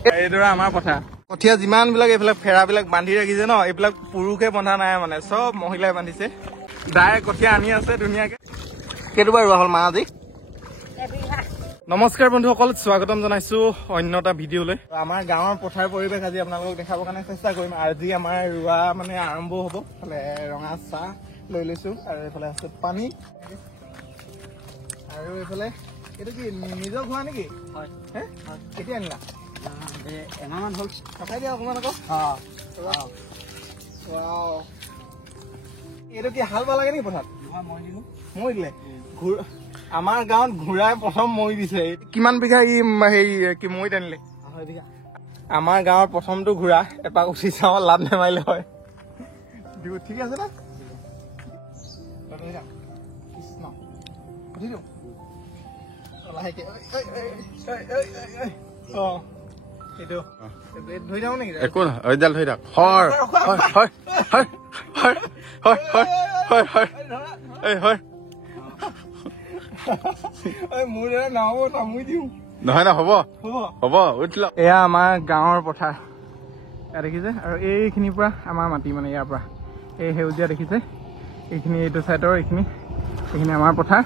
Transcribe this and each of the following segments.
এইদৰে আমাৰ কথা কঠীয়া যিমানবিলাক এইবিলাক ফেৰাবিলাক বান্ধি ৰাখিছে ন, এইবিলাক পুৰুষে বন্ধা নাই মানে, চব মহিলাই বান্ধিছে। ডাইৰেক্ট কঠীয়া আনি আছে ধুনীয়াকে। কেইবাৰ ৰোৱা হ'ল মা আজি? নমস্কাৰ বন্ধুসকল, স্বাগতম জনাইছো অন্য এটা ভিডিঅ'লৈ। আমাৰ গাঁৱৰ পথাৰ পৰিৱেশ আজি আপোনালোকক দেখাবৰ কাৰণে চেষ্টা কৰিম। আজি আমাৰ ৰোৱা মানে আৰম্ভ হ'ব। এইফালে ৰঙা চাহ লৈ লৈছো আৰু এইফালে আছে পানী আৰু এইফালে এইটো কি নিজৰ ঘোৱা নেকি? হয়। কেতিয়া আনিলা? এমাহমান হ'ল। পঠাই দিয়া অকণমান আকৌ। এইটো কি হাল বাব লাগে নেকি পথাৰত? মই দিলে আমাৰ গাঁৱত ঘোঁৰাই প্ৰথম মৈ দিছে। কিমান বিঘা হেৰি কি মৈত আনিলে? আমাৰ গাঁৱৰ প্ৰথমটো ঘোঁৰা এপাক উঠি চাওঁ, লাভ নেমাৰিলে হয়। ঠিক আছে না? ধৰি থাকো নেকি? একো নহয়, এইডাল ধৰি থাক। হয় মোৰ নহব, নামুই দিওঁ নহয় না। হ'ব হ'ব উঠিল। এয়া আমাৰ গাঁৱৰ পথাৰ, এয়া দেখিছে। আৰু এইখিনিৰ পৰা আমাৰ মাটি মানে ইয়াৰ পৰা এই সেউজীয়া দেখিছে, এইখিনি এইটো চাইডৰ এইখিনি আমাৰ পথাৰ।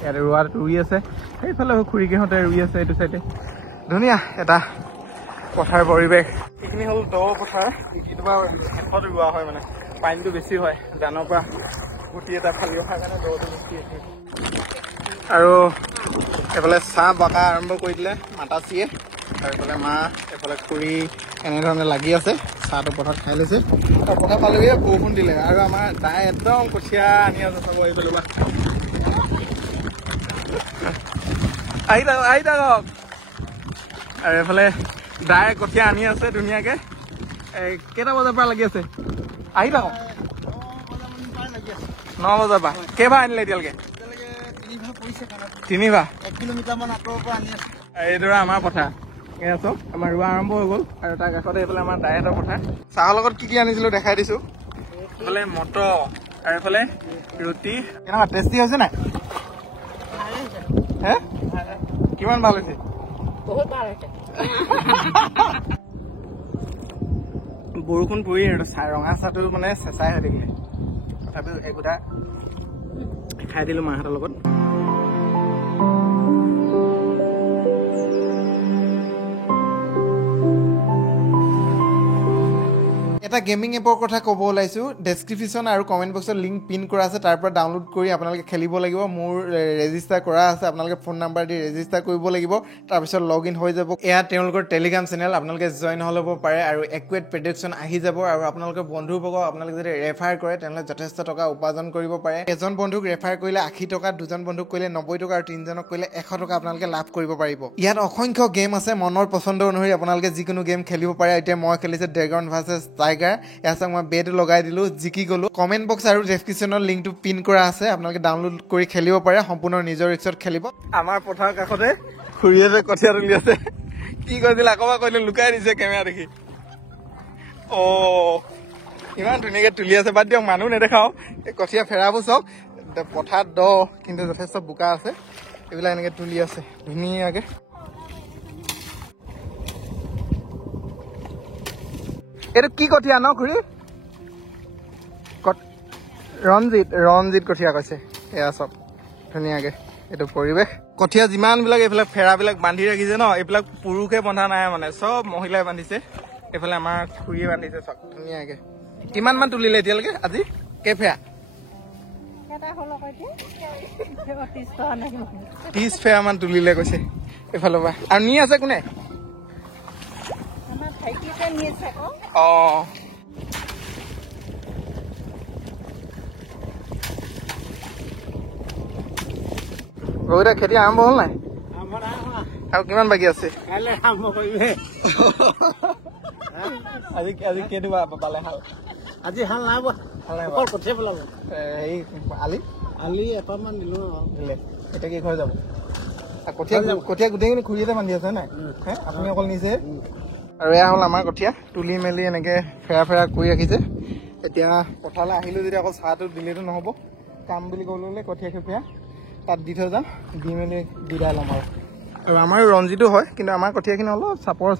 ইয়াতে ৰোৱাত ৰুই আছে, সেইফালে খুৰীকেহঁতে ৰুই আছে এইটো চাইডে। ধুনীয়া এটা পথাৰ পৰিৱেশ। এইখিনি হ'ল দ পথাৰ, এইটো পৰা শেষত ৰোৱা হয় মানে, পানীটো বেছি হয় জানৰ পৰা গুটি এটা ফালি অহাৰ কাৰণে দটো বেছি আছে। আৰু এইফালে চাহ বাকা আৰম্ভ কৰি দিলে মাতাচিয়ে, আৰু এইফালে মা, এইফালে খুৰী এনেধৰণে লাগি আছে। চাহটো পথাৰত খাই লৈছে আৰু পথাৰ পালেগৈ বৰষুণ দিলে। আৰু আমাৰ দাই একদম কঠীয়া আনি আছে, চাব এইফালে বা আহি থাকক। আৰু এইফালে দাই কঠীয়া আনি আছে ধুনীয়াকে। কেইটা বজাৰ পৰা লাগি আছে? আহি থাকক। 9 বজাৰ পৰা। কেইবাৰ আনিলে এতিয়ালৈকে? 3 1 কিলোমিটাৰ মান আঁতৰৰ পৰা আনি আছে। এইদৰে আমাৰ পথাৰ এয়া চব আমাৰ ৰোৱা আৰম্ভ হৈ গ'ল। আৰু তাৰ কাষতে এইফালে আমাৰ দাইহঁতৰ পথাৰ। চাহৰ লগত কি আনিছিলো দেখাই দিছো। এইফালে মটৰ আৰু এইফালে ৰুটি। কেনেকুৱা টেষ্টি হৈছে নাই? হে কিমান ভাল হৈছে? বহুত ভাল হৈছে। বৰষুণ পৰি ৰঙা চাহটো মানে চেঁচাই হৈ থাকিলে, তথাপিও একোটা খাই দিলো মাহঁতৰ লগত। এটা গেমিং এপৰ কথা ক'ব ওলাইছোঁ। ডেছক্ৰিপশ্যন আৰু কমেণ্ট বক্সত লিংক পিন কৰা আছে, তাৰ পৰা ডাউনলোড কৰি আপোনালোকে খেলিব লাগিব। মোৰ ৰেজিষ্টাৰ কৰা আছে, আপোনালোকে ফোন নাম্বাৰ দি ৰেজিষ্টাৰ কৰিব লাগিব, তাৰপিছত লগ ইন হৈ যাব। এয়া তেওঁলোকৰ টেলিগ্ৰাম চেনেল, আপোনালোকে জইন হৈ ল'ব পাৰে আৰু একুৱেট প্ৰেডিকশ্যন আহি যাব। আৰু আপোনালোকৰ বন্ধুবৰ্গক আপোনালোকে যদি ৰেফাৰ কৰে তেনেহ'লে যথেষ্ট টকা উপাৰ্জন কৰিব পাৰে। এজন বন্ধুক ৰেফাৰ কৰিলে 80 টকা, দুজন বন্ধুক কৰিলে 90 টকা, আৰু 3জনক কৰিলে 100 টকা আপোনালোকে লাভ কৰিব পাৰিব। ইয়াত অসংখ্য গেম আছে, মনৰ পচন্দ অনুসৰি আপোনালোকে যিকোনো গেম খেলিব পাৰে। এতিয়া মই খেলিছোঁ ড্ৰেগন ভাৰ্চেছ টাইগাৰ। এয়া চাওক, মই বেট লগাই দিলোঁ, জিকি গ'লোঁ। কমেণ্ট বক্স আৰু ডেছক্ৰিপশ্যনৰ লিংকটো পিন কৰা আছে, আপোনালোকে ডাউনলোড কৰি খেলিব পাৰে, সম্পূৰ্ণ নিজৰ ৰিক্সত খেলিব। আমাৰ পথাৰৰ কাষতে খুৰীহঁতে কঠীয়া তুলি আছে। কি কৈছিল আকৌ কৈছিল, লুকাই দিছে কেমেৰা দেখি। ইমান ধুনীয়াকে তুলি আছে, বাদ দিয়ক, মানুহ নেদেখাও। এই কঠীয়া ফেৰাবোৰ চাওক, পথাৰত দ কিন্তু যথেষ্ট বোকা আছে। এইবিলাক এনেকে তুলি আছে ধুনীয়াকে। এইটো কি কঠীয়া ন খুৰী? ৰঞ্জিত কঠীয়া কৈছে। এয়া চব ধুনীয়াকে এইটো পৰিৱেশ। কঠীয়া যিমানবিলাক এইবিলাক ফেৰাবিলাক বান্ধি ৰাখিছে ন, এইবিলাক পুৰুষে বন্ধা নাই মানে, চব মহিলাই বান্ধিছে। এইফালে আমাৰ খুৰীয়ে বান্ধিছে চব ধুনীয়াকে। কিমান মান তুলিলে এতিয়ালৈকে আজি? কেইফেৰা? 30 ফেৰা মান তুলিলে কৈছে এইফালৰ পৰা। আৰু নি আছে কোনে? গৰুটা খেতি আৰম্ভ হ'ল নাই? আৰু কিমান বাকী আছে? আজি কেইটা পালে হাল? আজি হাল নাই বোৱা, কঠিয়া পেলাব। আলি এপামান দিলো দিলে। এতিয়া কি ঘৰ যাব? কঠীয়া গোটেইখিনি খুৰীতে বান্ধি আছে নাই? আপুনি অকল নিছে। আৰু এয়া হ'ল আমাৰ কঠীয়া তুলি মেলি এনেকে ফেৰা কৰি ৰাখিছে। এতিয়া পথাৰলৈ আহিলোঁ যদি অকল চাহটো দিলেতো নহ'ব, কাম বুলি ক'বলৈ কঠীয়া খেপীয়া তাত দি থৈ যাম, দি মেলি বিদায় ল'ম। আৰু আমাৰো ৰঞ্জিতো হয়, কিন্তু আমাৰ কঠীয়াখিনি অলপ চাপৰ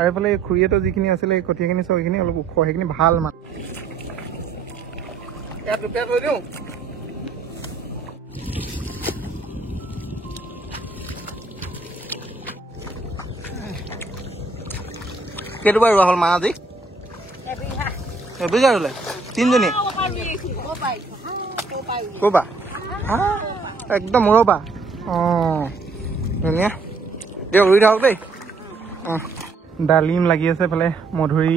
আৰু এইফালে খুৰীহঁতৰ যিখিনি আছিলে এই কঠীয়াখিনি চব এইখিনি অলপ ওখ সেইখিনি ভাল মানে ইয়াত দুপৰীয়া থৈ দিওঁ কেইবাৰ ৰোৱা হ'ল মা আজি এবিঘা ৰুলে 3জনী ক'বা একদম ৰ'বা অঁ ধুনীয়া দিয়ক ৰুই থাকক দেই ডালিম লাগি আছে এইফালে মধুৰি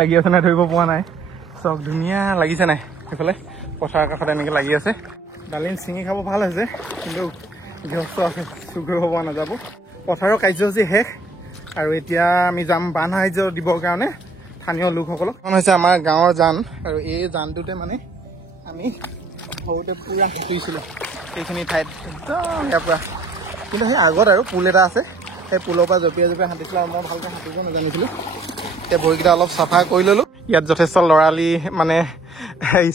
লাগি আছে নাই ধৰিব পৰা নাই চব ধুনীয়া লাগিছে নাই সেইফালে পথাৰৰ কাষত এনেকৈ লাগি আছে ডালিম ছিঙি খাব ভাল হৈছে কিন্তু গৃহস্থ আছে চুৰ কৰিব পৰা নাযাব পথাৰৰ কাৰ্যসূচী শেষ আৰু এতিয়া আমি যাম বান সাহায্য দিবৰ কাৰণে স্থানীয় লোকসকলক হৈছে আমাৰ গাঁৱৰ জান আৰু এই জানটোতে মানে আমি সৰুতে পুৰা সাঁতুৰিছিলোঁ এইখিনি ঠাইত একদম ইয়াৰ পৰা কিন্তু সেই আগত আৰু পুল এটা আছে সেই পুলৰ পৰা জঁপিয়াই জঁপিয়াই সাঁতুৰিছিলোঁ আৰু মই ভালকৈ সাঁতুৰিব নাজানিছিলোঁ এতিয়া ভৰিকেইটা অলপ চাফা কৰি ল'লোঁ ইয়াত যথেষ্ট ল'ৰালি মানে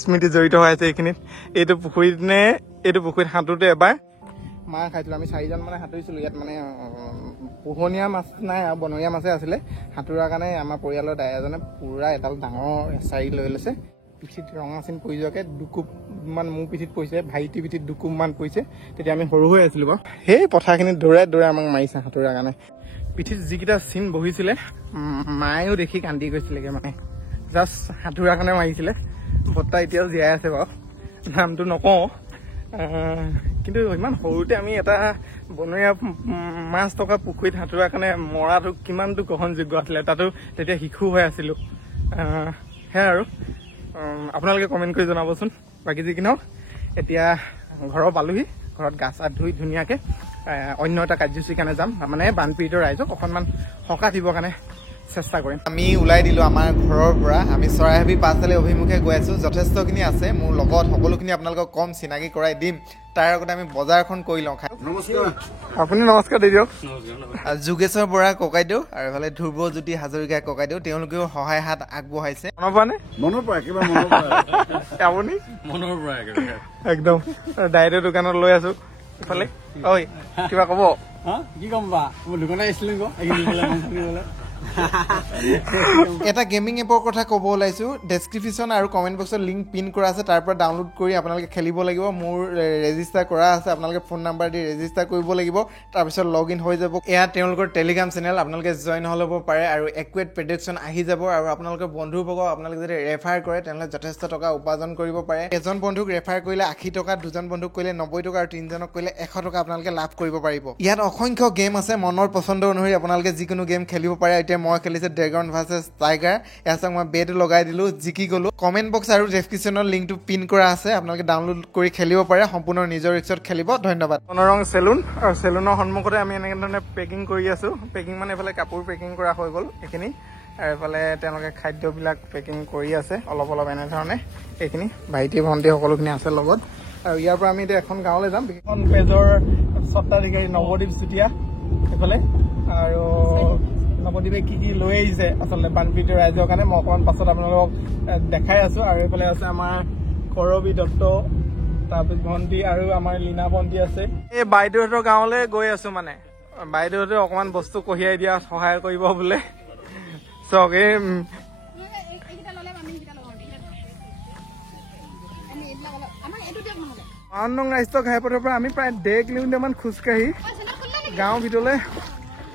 স্মৃতি জড়িত হৈ আছে এইখিনিত এইটো পুখুৰীত সাঁতোৰতে এবাৰ মাৰ খাইছিলোঁ আমি 4জন মানে সাঁতুৰিছিলোঁ ইয়াত মানে পোহনীয়া মাছ নাই আৰু বনৰীয়া মাছে আছিলে সাঁতোৰাৰ কাৰণে আমাৰ পৰিয়ালৰ দাই এজনে পূৰা এডাল ডাঙৰ এছাৰি লৈ লৈছে পিঠিত ৰঙা চিন পৰি যোৱাকৈ দুকোপমান মোৰ পিঠিত পৰিছে ভাইটি পিঠিত দুকোপমান পৰিছে তেতিয়া আমি সৰু হৈ আছিলোঁ বাৰু সেই পথাৰখিনিত দৌৰাই আমাক মাৰিছে সাঁতোৰাৰ কাৰণে পিঠিত যিকেইটা চিন বহিছিলে মায়েও দেখি কান্দি গৈছিলেগৈ মানে জাষ্ট সাঁতোৰাৰ কাৰণে মাৰিছিলে বৰ্তা এতিয়াও জীয়াই আছে বাৰু নামটো নকওঁ কিন্তু ইমান সৰুতে আমি এটা বনৰীয়া মাছ থকা পুখুৰীত সাঁতোৰাৰ কাৰণে মৰাটো কিমানটো গ্ৰহণযোগ্য আছিলে তাতো তেতিয়া শিশু হৈ আছিলোঁ সেয়াই আৰু আপোনালোকে কমেণ্ট কৰি জনাবচোন বাকী যি কি নহওক এতিয়া ঘৰৰ পালোহি ঘৰত গা চা ধুই ধুনীয়াকৈ অন্য এটা কাৰ্যসূচীৰ কাৰণে যাম মানে বানপীড়িত ৰাইজক অকণমান সকাহ দিবৰ কাৰণে চেষ্টা কৰিম আমি ওলাই দিলোঁ আমাৰ ঘৰৰ পৰা আমি চৰাইহাবি পাছফালে অভিমুখে গৈ আছোঁ যথেষ্টখিনি আছে মোৰ লগত সকলোখিনি আপোনালোকক কম চিনাকি কৰাই দিম তাৰ আগতে আমি বজাৰখন কৰি লওঁ খাই নমস্কাৰ আপুনি নমস্কাৰ দি দিয়ক যোগেশ্বৰ বৰা ককাইদেউ আৰু এইফালে ধ্ৰুৱজ্যোতি হাজৰিকা ককাইদেউ তেওঁলোকেও সহায় হাত আগবঢ়াইছে মনৰ পৰা আপুনি একদম ডাইৰেক্ট দোকানত লৈ আছো ইফালে ঐ কিবা ক'ব কি কম বা মই দোকানত আহিছিলোঁ এটা গেমিং এপৰ কথা ক'ব ওলাইছোঁ ডেছক্ৰিপশ্যন আৰু কমেণ্ট বক্সত লিংক পিন কৰা আছে তাৰ পৰা ডাউনলোড কৰি আপোনালোকে খেলিব লাগিব মোৰ ৰেজিষ্টাৰ কৰা আছে আপোনালোকে ফোন নাম্বাৰ দি ৰেজিষ্টাৰ কৰিব লাগিব তাৰপিছত লগ ইন হৈ যাব এয়া তেওঁলোকৰ টেলিগ্ৰাম চেনেল আপোনালোকে জইন হৈ ল'ব পাৰে আৰু একুৱেট প্ৰেডিকশ্যন আহি যাব আৰু আপোনালোকৰ বন্ধুবৰ্গক আপোনালোকে যদি ৰেফাৰ কৰে তেনেহ'লে যথেষ্ট টকা উপাৰ্জন কৰিব পাৰে এজন বন্ধুক ৰেফাৰ কৰিলে 80 টকা দুজন বন্ধুক কৰিলে 90 টকা আৰু তিনিজনক কৰিলে 100 টকা আপোনালোকে লাভ কৰিব পাৰিব ইয়াত অসংখ্য গেম আছে মনৰ পচন্দ অনুসৰি আপোনালোকে যিকোনো গেম খেলিব পাৰে এতিয়া মই খেলিছোঁ ড্ৰেগন ভাৰ্চেছ টাইগাৰ এয়া চাওক মই বেট লগাই দিলোঁ জিকি গ'লোঁ কমেণ্ট বক্স আৰু ডেছক্ৰিপশ্যনৰ লিংকটো পিন কৰা আছে আপোনালোকে ডাউনলোড কৰি খেলিব পাৰে সম্পূৰ্ণ নিজৰ ৰিক্সত খেলিব ধন্যবাদ মনোৰং চেলুন আৰু চেলুনৰ সন্মুখতে আমি এনেকৈ ধৰণে পেকিং কৰি আছোঁ পেকিং মানে এইফালে কাপোৰ পেকিং কৰা হৈ গ'ল এইখিনি আৰু এইফালে তেওঁলোকে খাদ্যবিলাক পেকিং কৰি আছে অলপ এনেধৰণে এইখিনি ভাইটি ভণ্টি সকলোখিনি আছে লগত আৰু ইয়াৰ পৰা আমি এতিয়া এখন গাঁৱলৈ যাম এখন পেজৰ স্বত্বাধিকাৰী নৱদ্বীপ চুতীয়া এইফালে আৰু নৱদ্বীপে কি লৈ আহিছে আচলতে বানপীড়িত ৰাইজৰ কাৰণে মই অকণমান পাছত আপোনালোকক দেখাই আছোঁ আৰু এইফালে আছে আমাৰ কৰবী দত্ত তাৰপিছত ভণ্টি আৰু আমাৰ লীনা ভণ্টি আছে এই বাইদেউহঁতৰ গাঁৱলৈ গৈ আছোঁ মানে বাইদেউহঁতে অকণমান বস্তু কঢ়িয়াই দিয়াত সহায় কৰিব বোলে চাওক এই 5 নং ৰাষ্ট্ৰীয় ঘাইপথৰ পৰা আমি প্ৰায় 1.5 কিলোমিটাৰমান খোজকাঢ়ি গাঁৱৰ ভিতৰলৈ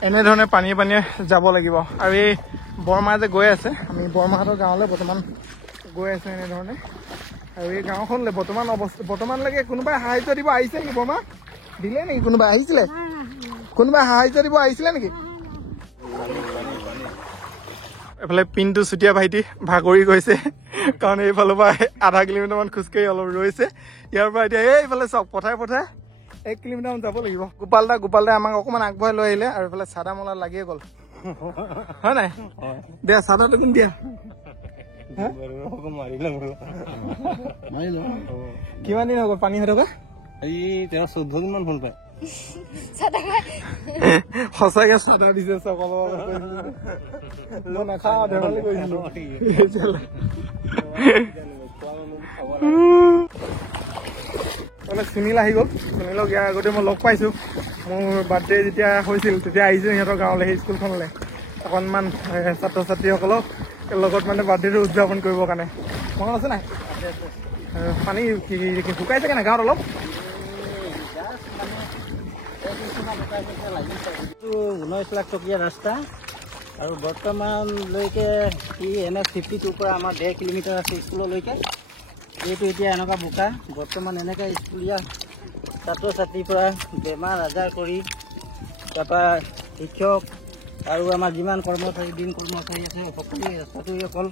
এনেধৰণে পানীয়ে যাব লাগিব আৰু এই বৰমা যে গৈ আছে আমি বৰমাহঁতৰ গাঁৱলৈ বৰ্তমান গৈ আছোঁ এনেধৰণে আৰু এই গাঁওখনলৈ বৰ্তমানলৈকে কোনোবাই সাহায্য দিব আহিছে নেকি বৰমা দিলে নেকি কোনোবাই আহিছিলে কোনোবাই সাহায্য দিব আহিছিলে নেকি এইফালে পিণ্টু চুতীয়া ভাইটি ভাগৰি গৈছে কাৰণ এইফালৰ পৰা 0.5 কিলোমিটাৰমান খোজকাঢ়ি অলপ ৰৈছে ইয়াৰ পৰা এতিয়া এইফালে চাওক পথাৰে 1 কিলোমিটাৰমান যাব লাগিব গোপাল দাই আমাক অকণমান আগবঢ়াই লৈ আহিলে আৰু এইফালে চাদা মলা লাগিয়ে গ'ল হয় নাই দিয়া চাদাটো কোন দিয়া কিমান দিন হৈ গ'ল পানী হৈ থকা 13-14 দিন মান হ'ল পায় সঁচাকে চাদা দিছে চক নাখাওঁ ধেমালি কৰিছিলো সুনীল আহি গ'ল সুনীলক ইয়াৰ আগতে মই লগ পাইছোঁ মোৰ বাৰ্থডে যেতিয়া হৈছিল তেতিয়া আহিছোঁ সিহঁতৰ গাঁৱলৈ সেই স্কুলখনলৈ অকণমান ছাত্ৰ ছাত্ৰীসকলক লগত মানে বাৰ্থডেটো উদযাপন কৰিবৰ কাৰণে মনত আছে নাই পানী শুকাইছে কেনে গাঁৱত অলপ 19 লাখ টকীয়া ৰাস্তা আৰু বৰ্তমানলৈকে NH 52 পৰা আমাৰ 1.5 কিলোমিটাৰ আছে স্কুললৈকে এইটো এতিয়া এনেকুৱা বোকা বৰ্তমান এনেকৈ স্কুলীয়া ছাত্ৰ ছাত্ৰীৰ পৰা বেমাৰ আজাৰ কৰি তাৰপৰা শিক্ষক আৰু আমাৰ যিমান কৰ্মচাৰী দিন কৰ্মচাৰী আছে সকলোৱে ৰাস্তাটো অকল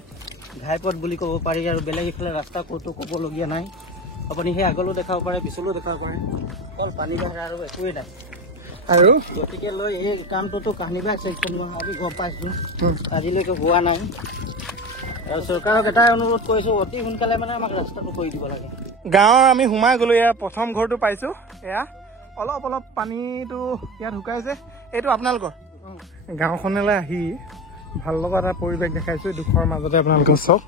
ঘাইপথ বুলি ক'ব পাৰি আৰু বেলেগ ইফালে ৰাস্তা ক'তো ক'বলগীয়া নাই আপুনি সেই আগলৈও দেখাব পাৰে পিছলৈও দেখাব পাৰে অকল পানী বাঢ়া আৰু একোৱেই নাই আৰু গতিকে লৈ এই কামটোতো কাহিনীবাগ ছেকশ্যন আমি গম পাইছোঁ আজিলৈকে হোৱা নাই আৰু চৰকাৰক এটাই অনুৰোধ কৰিছোঁ অতি সোনকালে মানে আমাক ৰাস্তাটো কৰি দিব লাগে গাঁৱৰ আমি সোমাই গ'লো এয়া প্ৰথম ঘৰটো পাইছোঁ এয়া অলপ অলপ পানীটো ইয়াত শুকাইছে এইটো আপোনালোকৰ গাঁওখনলৈ আহি ভাল লগা এটা পৰিৱেশ দেখাইছোঁ দুখৰ মাজতে আপোনালোকে চাওক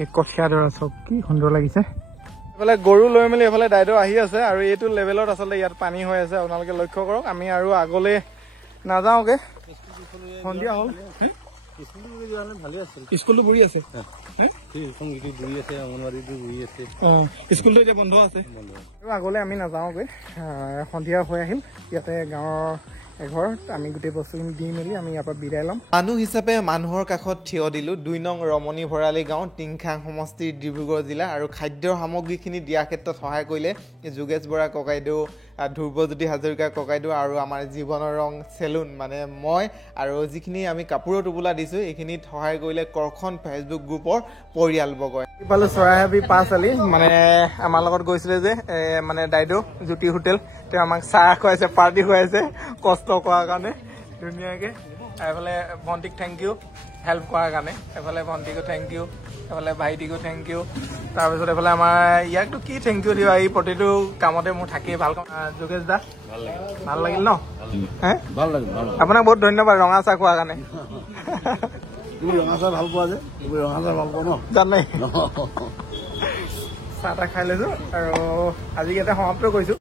এই কঠীয়া দৰা চাওক কি সুন্দৰ লাগিছে এইফালে গৰু লৈ মেলি এইফালে দাইদেউ আহি আছে আৰু এইটো লেভেলত আচলতে ইয়াত পানী হৈ আছে আপোনালোকে লক্ষ্য কৰক আমি আৰু আগলৈ নাযাওঁগে সন্ধিয়া হ'ল স্কুলটো বুৰি আছে স্কুলটো এতিয়া বন্ধ আছে আৰু আগলৈ আমি নাযাওঁগৈ সন্ধিয়া হৈ আহিল ইয়াতে গাঁৱৰ এঘৰ আমি গোটেই বস্তুখিনি দি মেলি আমি ইয়াৰ পৰা বিদায় ল'ম মানুহ হিচাপে মানুহৰ কাষত থিয় দিলোঁ 2 নং ৰমণী ভৰালী গাঁও টিংখাং সমষ্টিৰ ডিব্ৰুগড় জিলা আৰু খাদ্যৰ সামগ্ৰীখিনি দিয়াৰ ক্ষেত্ৰত সহায় কৰিলে যোগেশ বৰা ককাইদেউ ধ্ৰুৱজ্যোতি হাজৰিকা ককাইদেউ আৰু আমাৰ জীৱনৰ ৰং চেলুন মানে মই আৰু যিখিনি আমি কাপোৰৰ টোপোলা দিছোঁ এইখিনিত সহায় কৰিলে কৰখন ফেচবুক গ্ৰুপৰ পৰিয়ালবৰ্গ ইফালে চৰাইহাবি পাঁচআলি মানে আমাৰ লগত গৈছিলে যে মানে দাইদেউ জ্যোতি হোটেল তেওঁ আমাক চাহ খুৱাইছে পাৰ্টি খুৱাইছে কষ্ট কৰাৰ কাৰণে ধুনীয়াকৈ এইফালে ভণ্টিক থেংক ইউ হেল্প কৰাৰ কাৰণে এইফালে ভণ্টিকো থেংক ইউ এইফালে ভাইটিকো থেংক ইউ তাৰপিছত এইফালে আমাৰ ইয়াকতো কি থেংক ইউ দিবা এই প্ৰতিটো কামতে মোৰ থাকেই ভাল কাম যোগেশ দা ভাল লাগিল ন ভাল লাগিল আপোনাক বহুত ধন্যবাদ ৰঙা চাহ খোৱাৰ কাৰণে তুমি ৰঙা চাহ ভাল পোৱা যে তুমি ৰঙা চাহ ভাল পোৱা ন জানে চাহ তাহ খাই লৈছোঁ আৰু আজিকে এটা সমাপ্ত কৰিছোঁ